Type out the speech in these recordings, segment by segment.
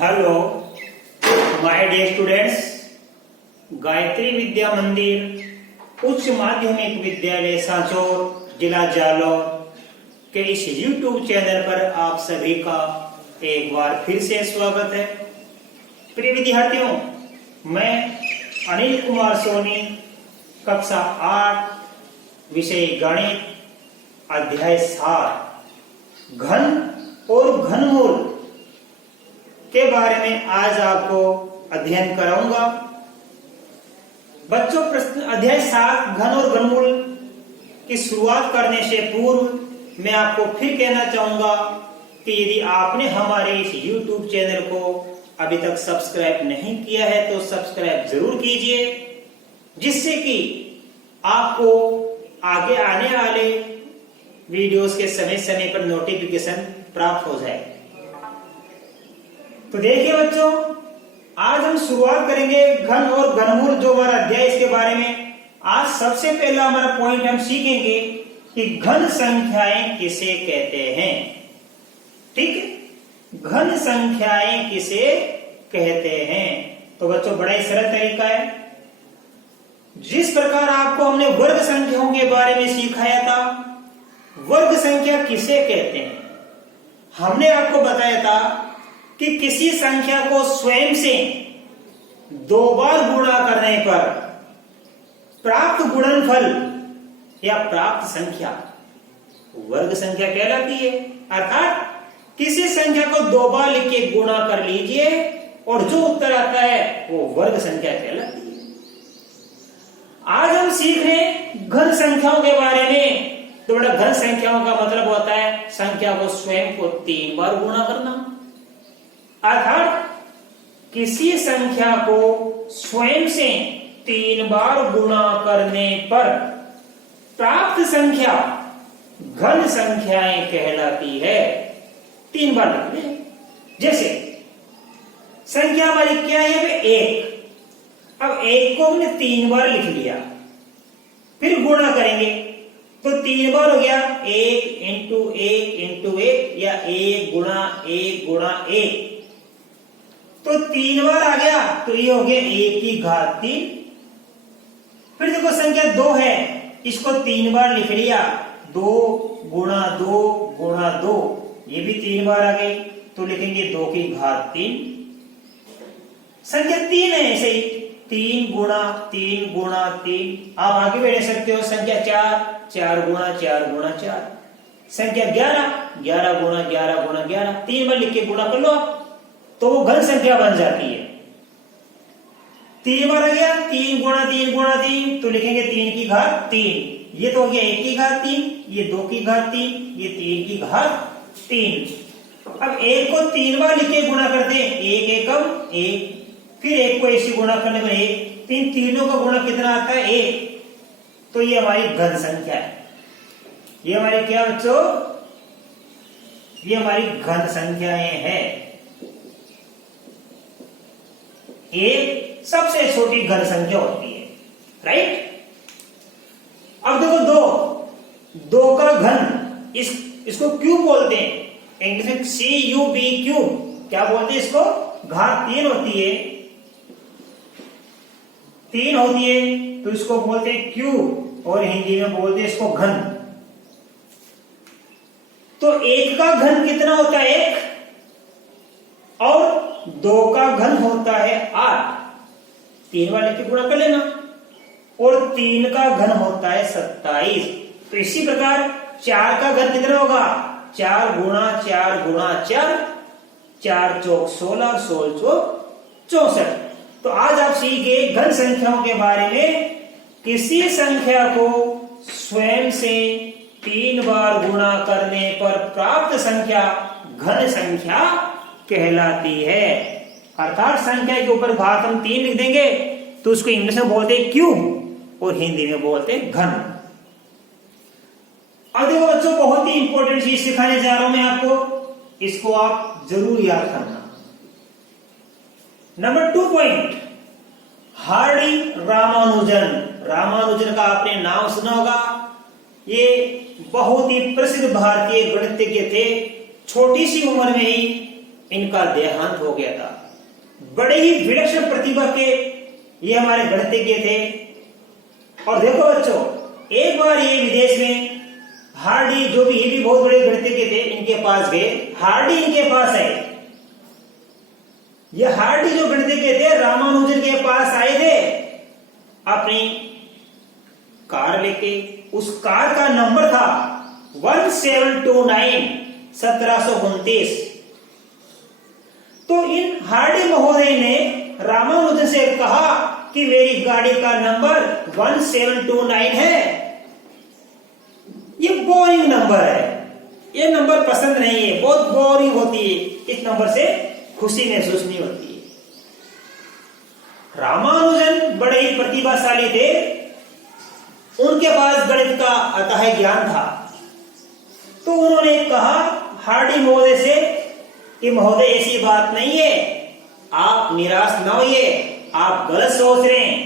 Hello my dear students, Gayatri Vidya Mandir Uchcha माध्यमिक विद्यालय सांचौर जिला जालौर के इस YouTube चैनल पर आप सभी का एक बार फिर से स्वागत है। प्रिय विद्यार्थियों, मैं अनिल कुमार सोनी, कक्षा 8, विषय गणित, अध्याय 7 घन और घनमूल के बारे में आज आपको अध्ययन कराऊंगा। बच्चों, अध्याय 7 घन और घनमूल की शुरुआत करने से पूर्व मैं आपको फिर कहना चाहूंगा कि यदि आपने हमारे इस YouTube चैनल को अभी तक सब्सक्राइब नहीं किया है तो सब्सक्राइब जरूर कीजिए, जिससे कि आपको आगे आने वाले वीडियोस के समय समय पर नोटिफिकेशन प्राप्त हो जाए। तो देखिए बच्चों, आज हम शुरुआत करेंगे घन और घनमूल जो हमारा अध्याय इसके बारे में। आज सबसे पहला हमारा पॉइंट हम सीखेंगे कि घन संख्याएं किसे कहते हैं। ठीक है, घन संख्याएं किसे कहते हैं। तो बच्चों, बड़ा ही सरल तरीका है। जिस प्रकार आपको हमने वर्ग संख्याओं के बारे में सिखाया था, वर्ग संख्या किसे कहते हैं, हमने आपको बताया था कि किसी संख्या को स्वयं से 2 बार गुणा करने पर प्राप्त गुणनफल या प्राप्त संख्या वर्ग संख्या कहलाती है। अर्थात किसी संख्या को 2 बार लिख के गुणा कर लीजिए और जो उत्तर आता है वो वर्ग संख्या कहलाती है। आज हम सीख रहे हैं घन संख्याओं के बारे में। तो बड़ा, घन संख्याओं का मतलब होता है संख्या को स्वयं को 3 बार गुणा करना। अर्थात किसी संख्या को स्वयं से 3 बार गुणा करने पर प्राप्त संख्या घन संख्याएं कहलाती है। 3 बार लिख लें। जैसे संख्या हमारी क्या है? 1। अब 1 को हमने 3 बार लिख लिया, फिर गुणा करेंगे तो 3 बार हो गया 1 इंटू 1 इंटू 1 या 1 गुणा 1 गुणा 1। तो 3 बार आ गया तो ये हो गया 1 की घात 3। फिर देखो संख्या 2 है, इसको 3 बार लिख लिया, 2 गुणा 2 गुणा 2, ये भी 3 बार आ गई तो लिखेंगे 2 की घात 3। संख्या 3 है, ऐसे ही 3 गुणा 3 गुणा 3। आप आगे बढ़ सकते हो। संख्या 4 गुणा 4 गुणा 4। संख्या 11 गुणा 11 गुणा 11। 3 बार लिख के गुणा कर लो आप, तो वो घन संख्या बन जाती है। 3 बार आ गया, 3 गुणा 3 गुणा 3, तो लिखेंगे 3 की घात 3। ये तो हो गया 1 की घात 3, ये 2 की घात 3, ये 3 की घात 3। अब 1 को 3 बार लिख के गुणा करते हैं, 1 एकम 1, फिर 1 को ऐसे गुणा करने पर 1, तीनों का गुणा कितना आता है? 1। तो ये हमारी घन संख्या है। ये हमारी क्या बच्चों? ये हमारी घन संख्याएं हैं। एक सबसे छोटी घन संख्या होती है, राइट। अब देखो 2 का घन, इसको क्यूब बोलते हैं। इंग्लिश में CUB क्यूब क्या बोलते हैं इसको? घात 3 होती है। 3 होती है तो इसको बोलते हैं क्यूब, और हिंदी में बोलते हैं इसको घन। तो 1 का घन कितना होता है? 1। और 2 का घन होता है 8। 3 बार लेके गुणा कर लेना। और 3 का घन होता है 27। तो इसी प्रकार 4 का घन कितना होगा? 4 गुणा 4 गुणा 4, 4 चौक 16, 16 चौक 64। तो आज आप सीखे घन संख्याओं के बारे में। किसी संख्या को स्वयं से 3 बार गुणा करने पर प्राप्त संख्या घन संख्या कहलाती है। अर्थात संख्या के ऊपर घात हम 3 लिख देंगे तो उसको इंग्लिश में बोलते हैं क्यूब और हिंदी में बोलते हैं घन। अब देखो बच्चों, बहुत ही इंपॉर्टेंट चीज सिखाने जा रहा हूं मैं आपको, इसको आप जरूर याद करना। Number 2 point, Hardy Ramanujan. Ramanujan का आपने नाम सुना होगा। ये बहुत ही प्रसिद्ध भारतीय गणितज्ञ थे। छोटी सी उम्र में ही इनका देहांत हो गया था। बड़े ही विलक्षण प्रतिभा के ये हमारे गणितज्ञ थे। और देखो बच्चों, एक बार ये विदेश में हार्डी, जो भी ये भी बहुत बड़े गणितज्ञ थे, इनके पास गए। हार्डी इनके पास आए। ये हार्डी जो गणितज्ञ थे रामानुजन के पास आए थे अपनी कार लेके। उस कार का नंबर था 1729, 1729। तो इन हार्डी महोदय ने रामानुजन से कहा कि मेरी गाड़ी का नंबर 1729 है। ये बोरिंग नंबर है, ये नंबर पसंद नहीं है, बहुत बोरिंग होती है, इस नंबर से खुशी महसूस नहीं होती है। रामानुजन बड़े ही प्रतिभाशाली थे, उनके पास गणित का अथाह ज्ञान था। तो उन्होंने कहा हार्डी महोदय से कि महोदय ऐसी बात नहीं है, आप निराश न होइए, आप गलत सोच रहे हैं।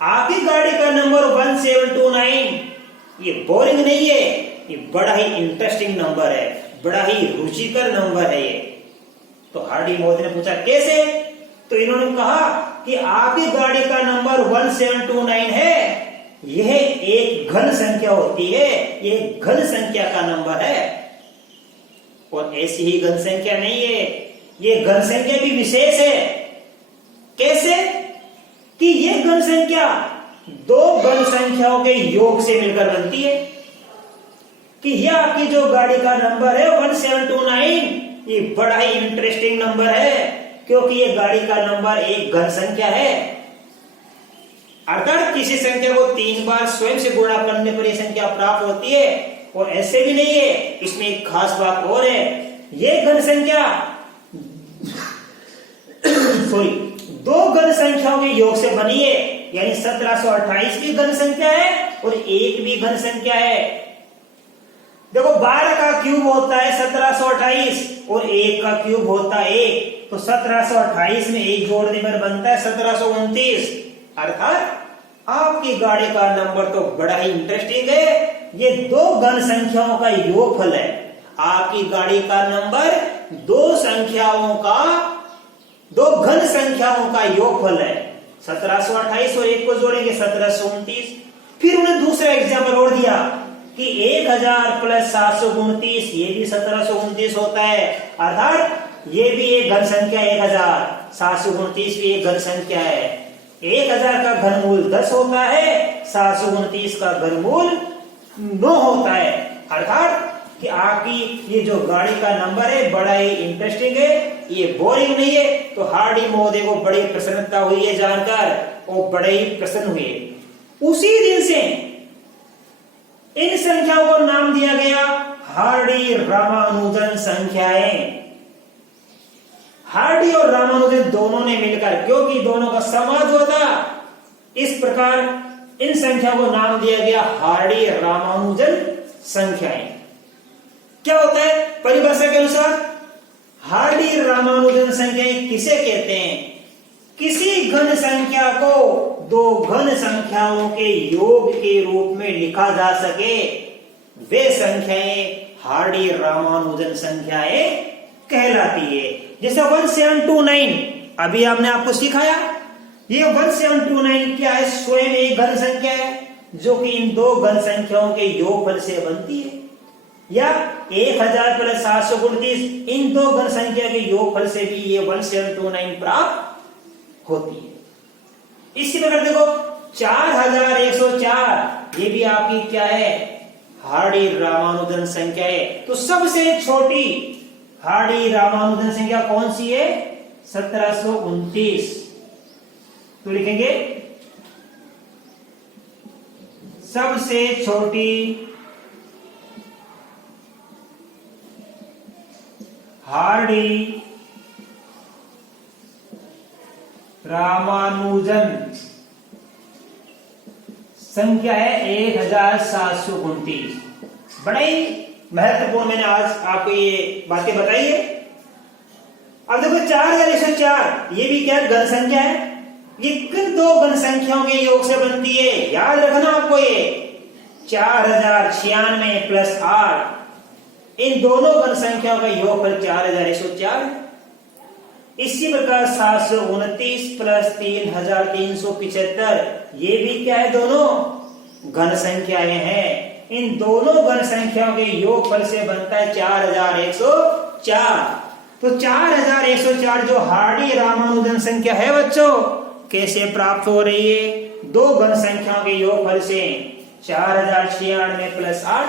आपकी गाड़ी का नंबर 1729 ये बोरिंग नहीं है, ये बड़ा ही इंटरेस्टिंग नंबर है, बड़ा ही रुचिकर नंबर है ये। तो हार्डी महोदय ने पूछा कैसे? तो इन्होंने कहा कि आपकी गाड़ी का नंबर 1729 है, यह एक घन संख्या होती है, यह घन संख्या का नंबर है। और ऐसी ही घन संख्या नहीं है, ये घन संख्या भी विशेष है। कैसे? कि ये घन संख्या दो घन संख्याओं के योग से मिलकर बनती है। कि यह आपकी जो गाड़ी का नंबर है 1729, ये बड़ा ही इंटरेस्टिंग नंबर है, क्योंकि ये गाड़ी का नंबर एक घन संख्या है। अगर किसी संख्या को 3 बार स्वयं से गुणा करने पर यह संख्या प्राप्त होती है। और ऐसे भी नहीं है, इसमें एक खास बात और है, ये घन संख्या सॉरी दो घन संख्याओं के योग से बनी है। यानी 1728 भी घन संख्या है और एक भी घन संख्या है। देखो 12 का क्यूब होता है 1728 और 1 का क्यूब होता है 1, तो 1728 में 1 जोड़ने पर बनता है 1729। अर्थात आपकी गाड़ी का नंबर तो बड़ा ही इंटरेस्टिंग है, ये दो घन संख्याओं का योगफल है। आपकी गाड़ी का नंबर दो घन संख्याओं का योगफल है। 1728 और 1 को जोड़ेंगे 1729। फिर उन्हें दूसरा एग्जाम्पल और दिया कि 1000 प्लस 729 ये भी 1729 होता है। अर्थात ये भी एक घन संख्या 1000, 729 भी एक घन संख्या है। 1000 का घनमूल 10 होता है, 729 का घनमूल 9 होता है। अर्थात कि आपकी ये जो गाड़ी का नंबर है बड़ा ही इंटरेस्टिंग है, ये बोरिंग नहीं है। तो हार्डी महोदय को बड़ी प्रसन्नता हुई है जानकर, वो बड़े ही प्रसन्न हुए। उसी दिन से इन संख्याओं को नाम दिया गया हार्डी रामानुजन संख्याएं। हार्डी और रामानुजन दोनों ने मिलकर, क्योंकि दोनों का समाज होता, इस प्रकार इन संख्या को नाम दिया गया हार्डी रामानुजन संख्याएं। क्या होता है परिभाषा के अनुसार? हार्डी रामानुजन संख्याएं किसे कहते हैं? किसी घन संख्या को दो घन संख्याओं के योग के रूप में लिखा जा सके, वे संख्याएं हार्डी रामानुजन संख्याएं कहलाती है। जैसे 1729 अभी आपने आपको सिखाया, ये 1729 क्या है? स्वयं एक घन संख्या है जो कि इन दो घन संख्याओं के योगफल से बनती है। या 1000 प्लस 729 इन दो घन संख्या के योगफल से भी ये 1729 प्राप्त होती है। इसी प्रकार देखो 4104 ये भी आपकी क्या है? हार्डी रामानुजन संख्या है। तो सबसे छोटी हार्डी रामानुजन संख्या कौन सी है? 1729। तो लिखेंगे सबसे छोटी हार्डी रामानुजन संख्या है 1729। बड़ा ही महत्वपूर्ण मैंने आज आपको ये बातें बताई है। अब देखो 4104 ये भी क्या घन संख्या है? ये किन दो घन संख्याओं के योग से बनती है? याद रखना आपको, ये 4096 प्लस 8 इन दोनों घन संख्याओं का योगफल 4104। इसी प्रकार 729 प्लस 3375, ये भी क्या है, दोनों घन संख्याएं हैं। इन दोनों घन संख्याओं के योगफल से बनता है 4104। तो 4104 जो हार्डी रामानुजन संख्या है बच्चों, कैसे प्राप्त हो रही है? दो घन संख्याओं के योगफल से 4096 प्लस 8,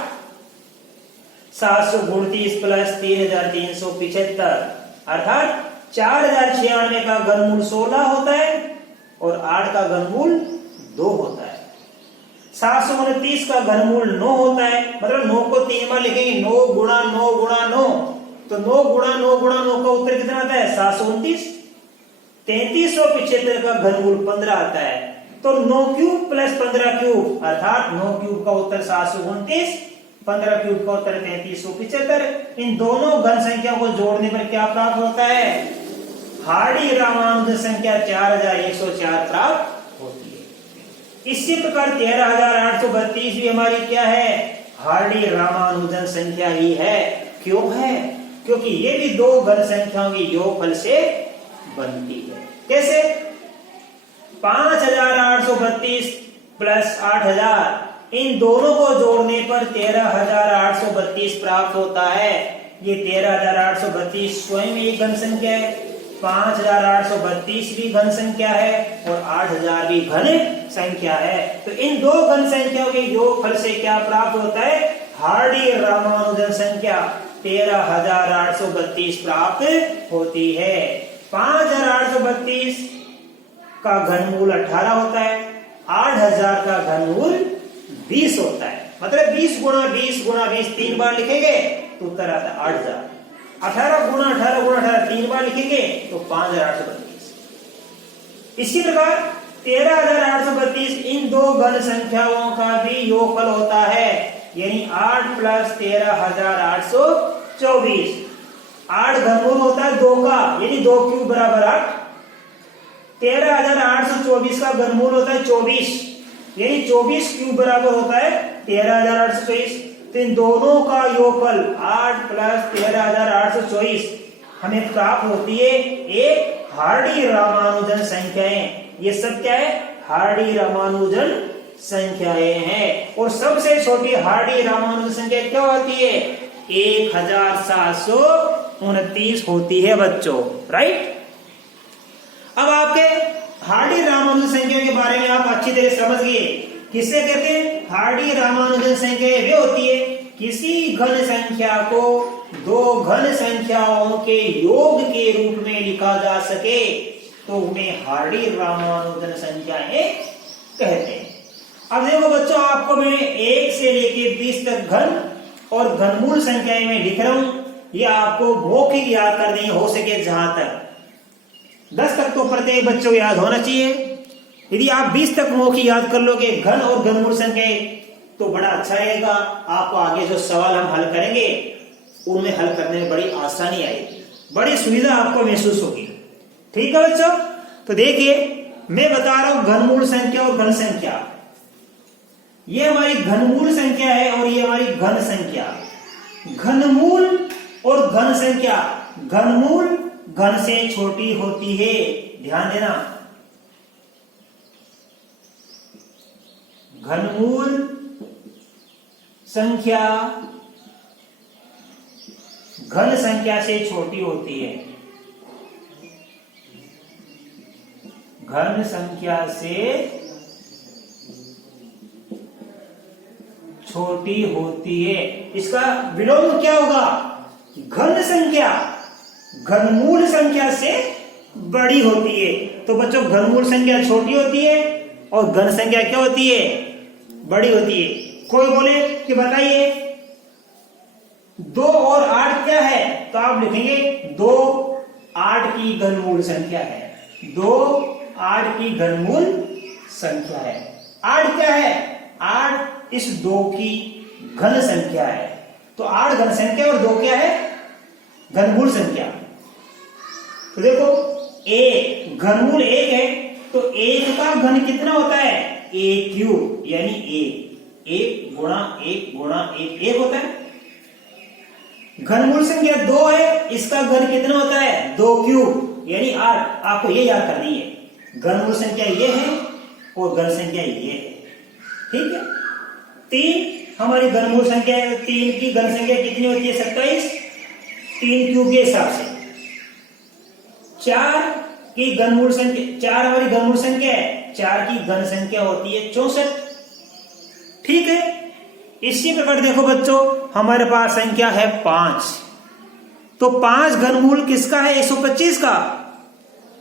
729 प्लस 3375, अर्थात 4096 का घनमूल 16 होता है और 8 का घनमूल 2 होता है। 729 का घनमूल 9 होता है, मतलब 9 को 3 बार लिखेंगे, 9 गुणा 9 गुणा 9, तो 9 गुणा 9 गुणा 9 का उत्तर कितना आता है? 729। 3375 का घनमूल 15 आता है, तो 9 क्यूब प्लस 15 क्यूब, अर्थात 9 क्यूब का उत्तर 729, 15 क्यूब का उत्तर 3375। इन दोनों घन संख्या को जोड़ने पर क्या प्राप्त होता है? हार्डी रामानुजन संख्या 4104 प्राप्त होती है। इसी प्रकार 13832 भी हमारी क्या है? हार्डी रामानुजन संख्या ही है। क्यों है? क्योंकि ये भी दो घन संख्याओं के योगफल से बनती है। कैसे? 5832 प्लस 8000, इन दोनों को जोड़ने पर 13832 प्राप्त होता है। ये 13832 स्वयं एक घन संख्या है, 5832 भी घन संख्या है और 8000 भी घन संख्या है। तो इन दो घन संख्याओं के योगफल से क्या प्राप्त होता है? हार्डी रामानुजन संख्या 13832 प्राप्त होती है। 5832 का घनमूल 18 होता है, 8000 का घनमूल 20 होता है, मतलब 20 गुणा 20 गुणा 20 3 बार लिखेंगे तो उत्तर आता है 8000। 18 गुणा 18 गुणा 18 3 बार लिखेंगे तो 5832। इसी प्रकार 13832 इन दो घन संख्याओं का भी योगफल होता है, यानी 8 प्लस 13824। 8 घनमूल होता है 2 का, यानी 2 क्यूब बराबर 8। 13824 का घनमूल होता है 24, यानी 24 क्यूब बराबर होता है 13824। तो इन दोनों का योगफल 8 प्लस 13824 हमें प्राप्त होती है एक हार्डी रामानुजन संख्याएं। ये सब क्या है? हार्डी रामानुजन संख्याएं हैं। और सबसे छोटी हार्डी रामानुजन संख्या क्या होती है? 1729 होती है बच्चों, राइट। अब आपके हार्डी रामानुजन संख्या के बारे में आप अच्छी तरह समझ गए। किससे कहते हैं? हार्डी रामानुजन संख्या वे होती है किसी घन संख्या को दो घन संख्याओं के योग के रूप में लिखा जा सके तो उन्हें हार्डी रामानुजन संख्याएं कहते हैं। अब देखो बच्चों, आपको मैं 1 से लेके 20 तक घन और घनमूल संख्याएं में लिख रहा हूं। ये आपको मौखिक याद करनी हो सके, जहां तक 10 तक तो प्रत्येक बच्चों को याद होना चाहिए। यदि आप 20 तक मौखिक याद कर लोगे घन और घनमूल संख्याएं तो बड़ा अच्छा रहेगा। आपको आगे जो सवाल हम हल करेंगे उनमें हल करने में बड़ी आसानी आएगी, बड़ी सुविधा आपको महसूस होगी। ठीक है बच्चों, तो देखिए मैं बता रहा हूं घनमूल संख्या और घन संख्या। ये हमारी घनमूल संख्या है और ये हमारी घन संख्या। घनमूल और घन संख्या, घनमूल घन से छोटी होती है, ध्यान देना। घनमूल संख्या घन संख्या से छोटी होती है, घन संख्या से छोटी होती है। इसका विलोम क्या होगा? घन संख्या घनमूल संख्या से बड़ी होती है। तो बच्चों घनमूल संख्या छोटी होती है और घन संख्या क्या होती है? बड़ी होती है। कोई बोले कि बताइए 2 और 8 क्या है? तो आप लिखेंगे 2 8 की घनमूल संख्या है, 2 8 की घनमूल संख्या है। 8 क्या है? 8 इस 2 की घन संख्या है। तो 8 घन संख्या और 2 क्या है? घनमूल संख्या। तो देखो 1 घनमूल 1 है, तो 1 का घन कितना होता है? a क्यूब, यानी 1 गुणा 1 गुणा 1 होता है। घनमूल संख्या 2 है, इसका घन कितना होता है? 2 क्यूब, यानी 8। आपको ये याद करनी है, घनमूल संख्या ये है और घन संख्या ये है, ठीक है। 3 हमारी घनमूल संख्या है, 3 की घन संख्या कितनी होती है? 27, 3 क्यूब के हिसाब से। 4 की घनमूल संख्या, 4 हमारी घनमूल संख्या है, 4 की घन संख्या होती है 64, ठीक है। इसी प्रकार देखो बच्चों, हमारे पास संख्या है 5, तो 5 घनमूल किसका है? 125 का,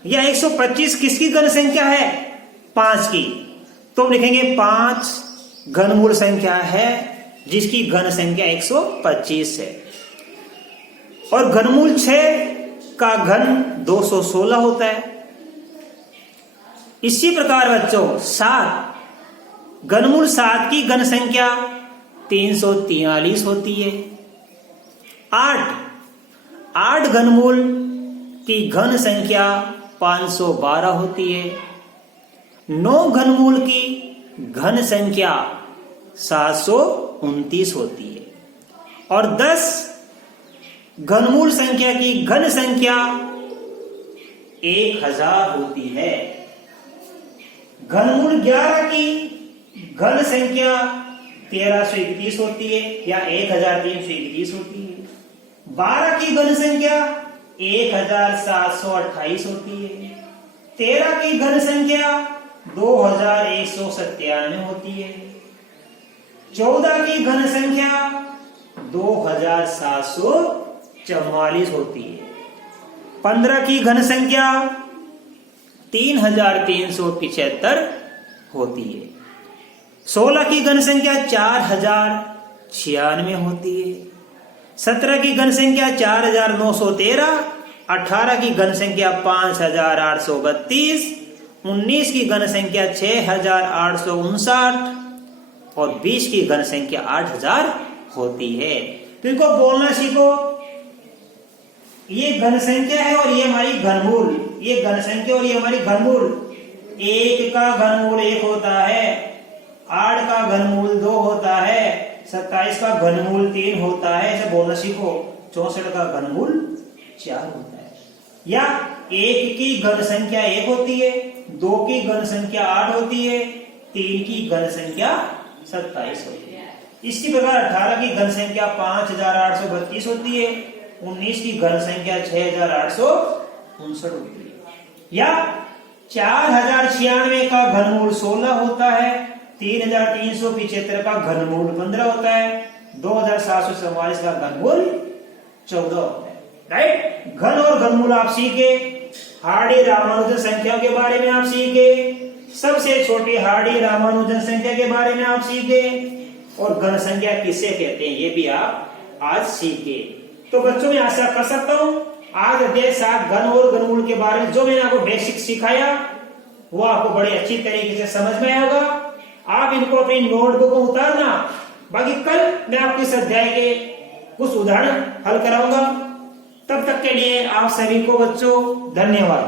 या 125 किसकी घन संख्या है? 5 की। तो हम लिखेंगे 5 घनमूल संख्या है जिसकी घन संख्या 125 है। और घनमूल 6 का घन 216 होता है। इसी प्रकार बच्चों 7 घनमूल 7 की घन संख्या 343 होती है। 8 घनमूल की घन संख्या 512 होती है। 9 घनमूल की घन संख्या 729 होती है। और 10 घनमूल संख्या की घन संख्या 1000 होती है। घनमूल 11 की घन संख्या 1331 होती है या 1331 होती है। 12 की घन संख्या 1728 होती है। 13 की घन संख्या 2197 होती है। 14 की घन संख्या 2744 होती है। 15 की घन संख्या 3375 होती है। 16 की घन संख्या 4096 होती है। 17 की घन संख्या 4913। 18 की घन संख्या 5832। 19 की घन संख्या 6859 और 20 की घन संख्या 8000 होती है। तो इनको बोलना सीखो। ये घन संख्या है और ये हमारी घनमूल, ये घन संख्या और ये हमारी घनमूल। 1 का घनमूल 1 होता है, 8 का घनमूल 2 होता है, 27 का घनमूल 3 होता है। ऐसे बोलना सीखो। 64 का घनमूल 4 होता है। या 1 की घन संख्या 1 होती है, 2 की घन संख्या 8 होती है, 3 की घन संख्या 27 होती है। इसी प्रकार 18 की घन संख्या 5832 होती है। 19 की घन संख्या 6859 होती है। या 4096 का घनमूल 16 होता है। 3375 का घनमूल 15 होता है। 2744 का घनमूल 14 होता है। राइट। घन और घनमूल आप सीखे। हार्डी रामानुजन संख्या के बारे में आप सीखे। सबसे छोटी हार्डी रामानुजन संख्या के बारे में आप सीखे। और घन संख्या किसे कहते हैं ये भी आप आज सीखे। तो बच्चों मैं आशा कर सकता हूं आज अध्याय 7 घन और घनमूल के बारे में जो मैंने आपको बेसिक सिखाया वो आपको बड़ी अच्छी तरीके से समझ में आएगा। आप इनको अपनी नोटबुक में उतारना। बाकी कल मैं आपको इस अध्याय के कुछ उदाहरण हल कराऊंगा। तब तक के लिए आप सभी को बच्चों धन्यवाद।